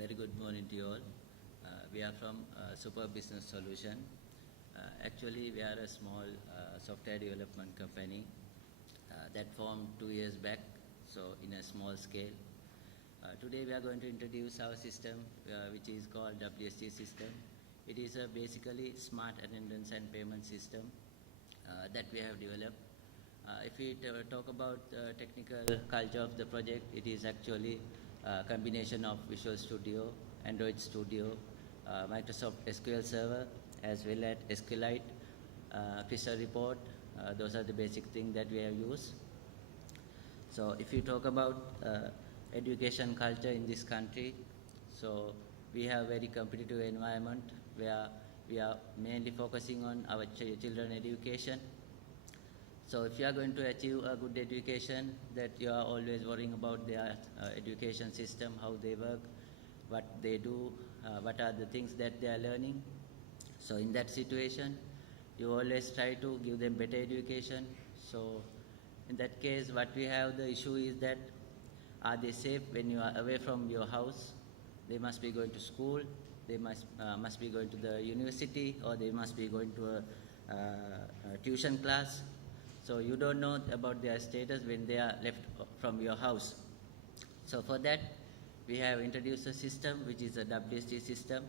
Very good morning to you all. We are from Super Business Solution. Actually, we are a small software development company that formed 2 years back, so in a small scale. Today we are going to introduce our system, which is called WST system. It is a basically smart attendance and payment system that we have developed. If we talk about the technical culture of the project, it is actually a combination of Visual Studio, Android Studio, Microsoft SQL Server, as well as SQLite, Crystal Report. Those are the basic things that we have used. So if you talk about education culture in this country, so we have very competitive environment where we are mainly focusing on our children education. So if you are going to achieve a good education, that you are always worrying about their education system, how they work, what they do, what are the things that they are learning. So in that situation, you always try to give them better education. So in that case, what we have the issue is that are they safe when you are away from your house? They must be going to school, they must be going to the university, or they must be going to a tuition class. So you don't know about their status when they are left from your house. So for that, we have introduced a system which is a WST system.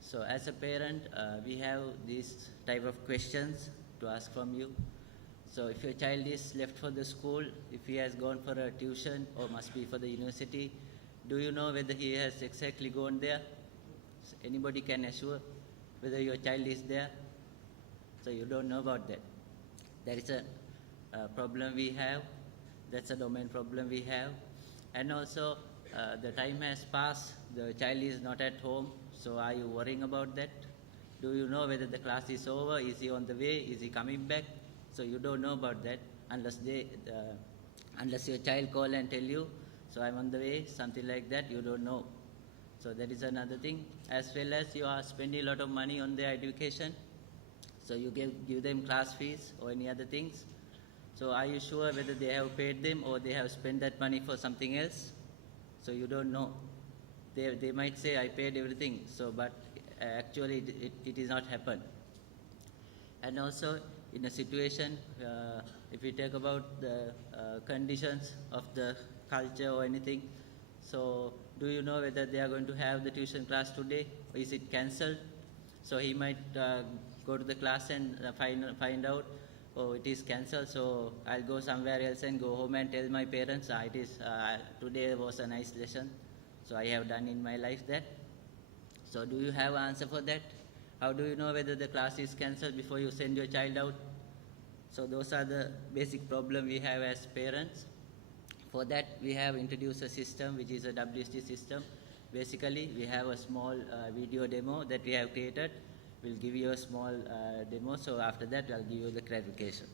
So as a parent, we have these type of questions to ask from you. So if your child is left for the school, if he has gone for a tuition or must be for the university, do you know whether he has exactly gone there? So anybody can assure whether your child is there? So you don't know about that. That is a problem we have. That's a domain problem we have. And also, the time has passed, the child is not at home, so are you worrying about that? Do you know whether the class is over? Is he on the way? Is he coming back? So you don't know about that unless your child call and tell you, so I'm on the way, something like that, you don't know. So that is another thing. As well as you are spending a lot of money on their education. So you give them class fees or any other things. So are you sure whether they have paid them or they have spent that money for something else? So you don't know. They might say, I paid everything, so but actually it is not happened. And also in a situation, if we talk about the conditions of the culture or anything, so do you know whether they are going to have the tuition class today or is it cancelled? So he might go to the class and find out, oh, it is cancelled, so I'll go somewhere else and go home and tell my parents, today was a nice lesson, so I have done in my life that. So do you have an answer for that? How do you know whether the class is cancelled before you send your child out? So those are the basic problems we have as parents. For that, we have introduced a system which is a WST system. Basically, we have a small video demo that we have created. We'll give you a small demo, so after that I'll give you the clarification.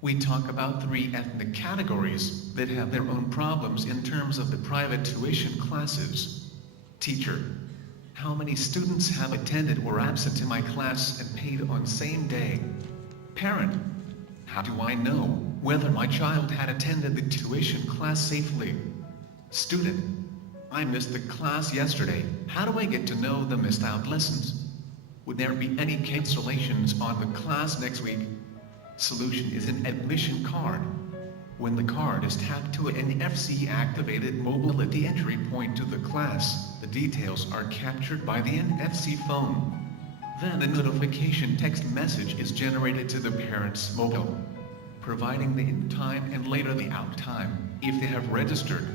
We talk about 3 ethnic categories that have their own problems in terms of the private tuition classes. Teacher: how many students have attended or absent in my class and paid on same day? Parent: how do I know whether my child had attended the tuition class safely? Student: I missed the class yesterday, how do I get to know the missed out lessons? Would there be any cancellations on the class next week? Solution is an admission card. When the card is tapped to an NFC-activated mobility entry point to the class, the details are captured by the NFC phone. Then a notification text message is generated to the parent's mobile, providing the in time and later the out time, if they have registered.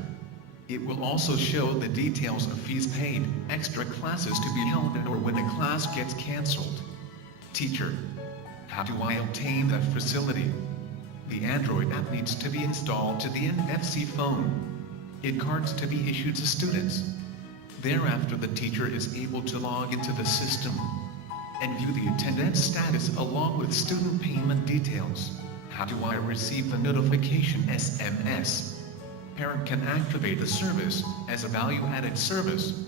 It will also show the details of fees paid, extra classes to be held, or when a class gets cancelled. Teacher: how do I obtain that facility? The Android app needs to be installed to the NFC phone. Cards to be issued to students. Thereafter the teacher is able to log into the system and view the attendance status along with student payment details. How do I receive the notification SMS? Parent can activate the service as a value-added service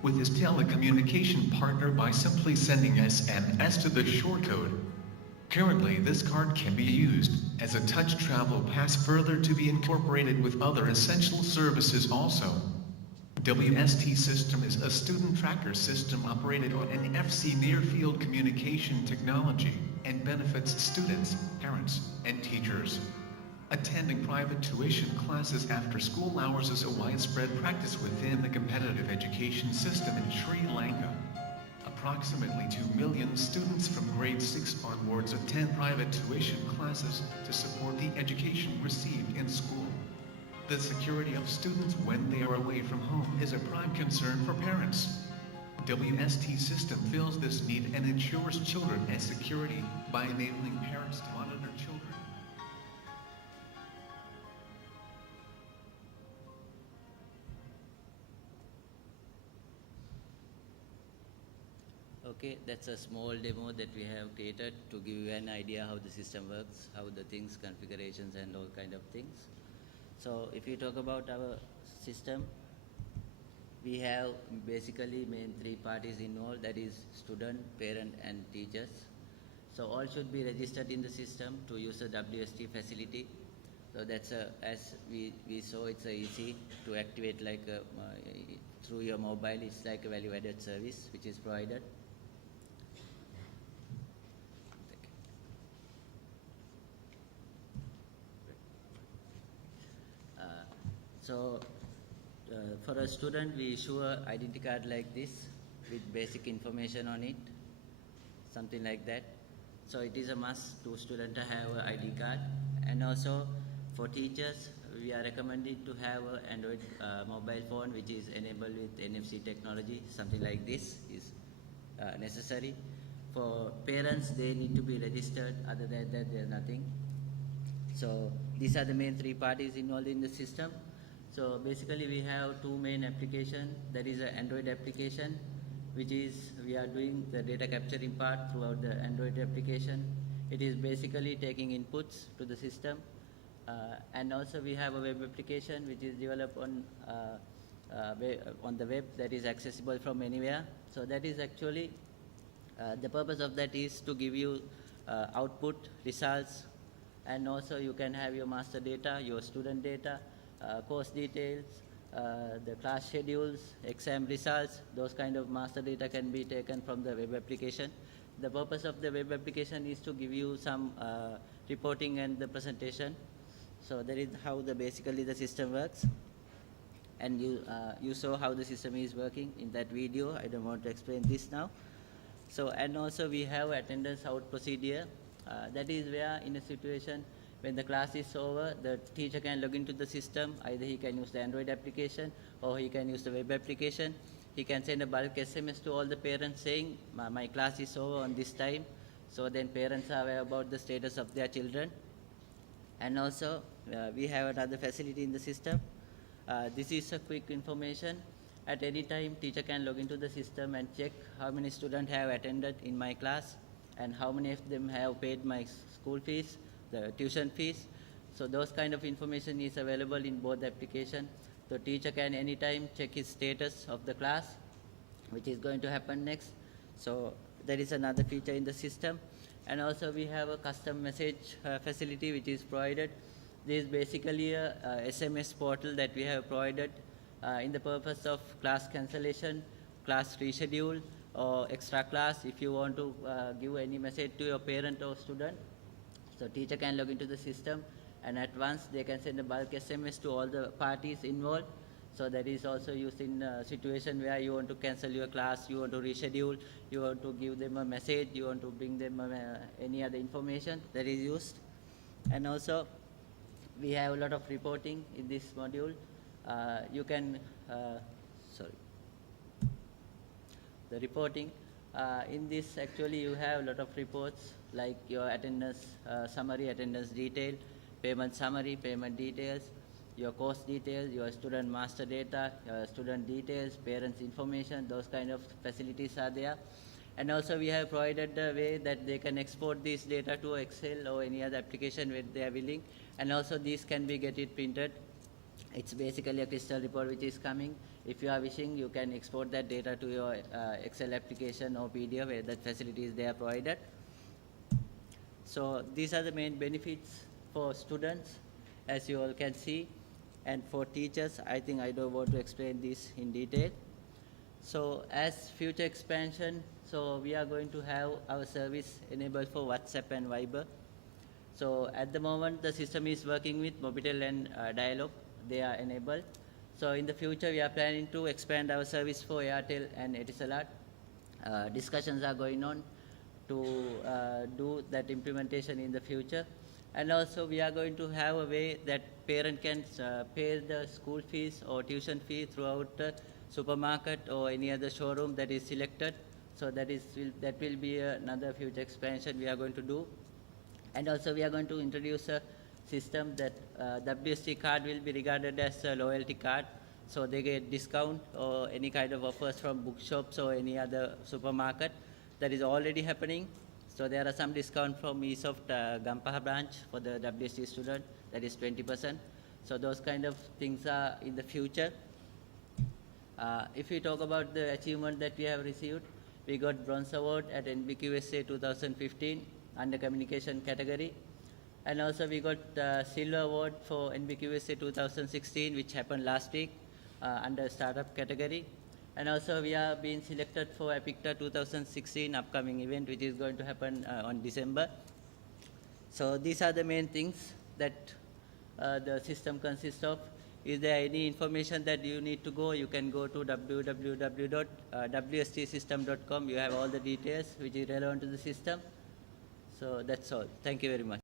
with his telecommunication partner by simply sending SMS to the short code Currently, this card can be used as a touch travel pass further to be incorporated with other essential services also. WST system is a student tracker system operated on NFC near-field communication technology and benefits students, parents, and teachers. Attending private tuition classes after school hours is a widespread practice within the competitive education system in Sri Lanka. Approximately 2 million students from grade 6 onwards attend private tuition classes to support the education received in school. The security of students when they are away from home is a prime concern for parents. WST system fills this need and ensures children as security by enabling parents to monitor children. Okay, that's a small demo that we have created to give you an idea how the system works, how the things, configurations and all kind of things. So if you talk about our system, we have basically main three parties involved, that is student, parent and teachers. So all should be registered in the system to use the WST facility. So that's as we saw, it's easy to activate like through your mobile. It's like a value-added service which is provided. So for a student, we issue an identity card like this with basic information on it, something like that. So it is a must to student to have an ID card. And also for teachers, we are recommended to have an Android mobile phone which is enabled with NFC technology, something like this is necessary. For parents, they need to be registered, other than that there's nothing. So these are the main three parties involved in the system. So basically we have two main applications. There is an Android application, which is we are doing the data capturing part throughout the Android application. It is basically taking inputs to the system. And also we have a web application which is developed on the web that is accessible from anywhere. So that is actually, the purpose of that is to give you output, results, and also you can have your master data, your student data, course details, the class schedules, exam results. Those kind of master data can be taken from the web application. The purpose of the web application is to give you some reporting and the presentation. So that is how basically the system works. And you saw how the system is working in that video. I don't want to explain this now. So, and also we have attendance out procedure. That is where in a situation when the class is over, the teacher can log into the system. Either he can use the Android application or he can use the web application. He can send a bulk SMS to all the parents saying, my class is over on this time. So then parents are aware about the status of their children. And also we have another facility in the system. This is a quick information. At any time, teacher can log into the system and check how many students have attended in my class and how many of them have paid my school fees, the tuition fees. So those kind of information is available in both applications. The teacher can anytime check his status of the class, which is going to happen next. So there is another feature in the system. And also we have a custom message facility which is provided. This is basically a SMS portal that we have provided in the purpose of class cancellation, class reschedule, or extra class. If you want to give any message to your parent or student, so teacher can log into the system and at once they can send a bulk SMS to all the parties involved. So that is also used in a situation where you want to cancel your class, you want to reschedule, you want to give them a message, you want to bring them any other information that is used. And also we have a lot of reporting in this module. You can, the reporting. In this actually you have a lot of reports like your attendance summary, attendance detail, payment summary, payment details, your course details, your student master data, your student details, parents information, those kind of facilities are there. And also we have provided a way that they can export this data to Excel or any other application where they are willing. And also these can be printed. It's basically a crystal report which is coming. If you are wishing, you can export that data to your Excel application or PDF where that facility is there provided. So these are the main benefits for students, as you all can see, and for teachers. I think I don't want to explain this in detail. So as future expansion, so we are going to have our service enabled for WhatsApp and Viber. So at the moment, the system is working with Mobitel and Dialog. They are enabled. So in the future, we are planning to expand our service for Airtel and Etisalat. Discussions are going on to do that implementation in the future. And also, we are going to have a way that parent can pay the school fees or tuition fee throughout the supermarket or any other showroom that is selected. So that will be another future expansion we are going to do. And also we are going to introduce a system that WST card will be regarded as a loyalty card. So they get discount or any kind of offers from bookshops or any other supermarket. That is already happening. So there are some discount from eSoft Gampaha branch for the WST student, that is 20%. So those kind of things are in the future. If we talk about the achievement that we have received, we got bronze award at NBQSA 2015 under communication category. And also we got silver award for NBQSA 2016, which happened last week under startup category. And also we are being selected for APICTA 2016 upcoming event, which is going to happen on December. So these are the main things that the system consists of. Is there any information that you need to go, you can go to www.wstsystem.com. You have all the details which is relevant to the system. So that's all. Thank you very much.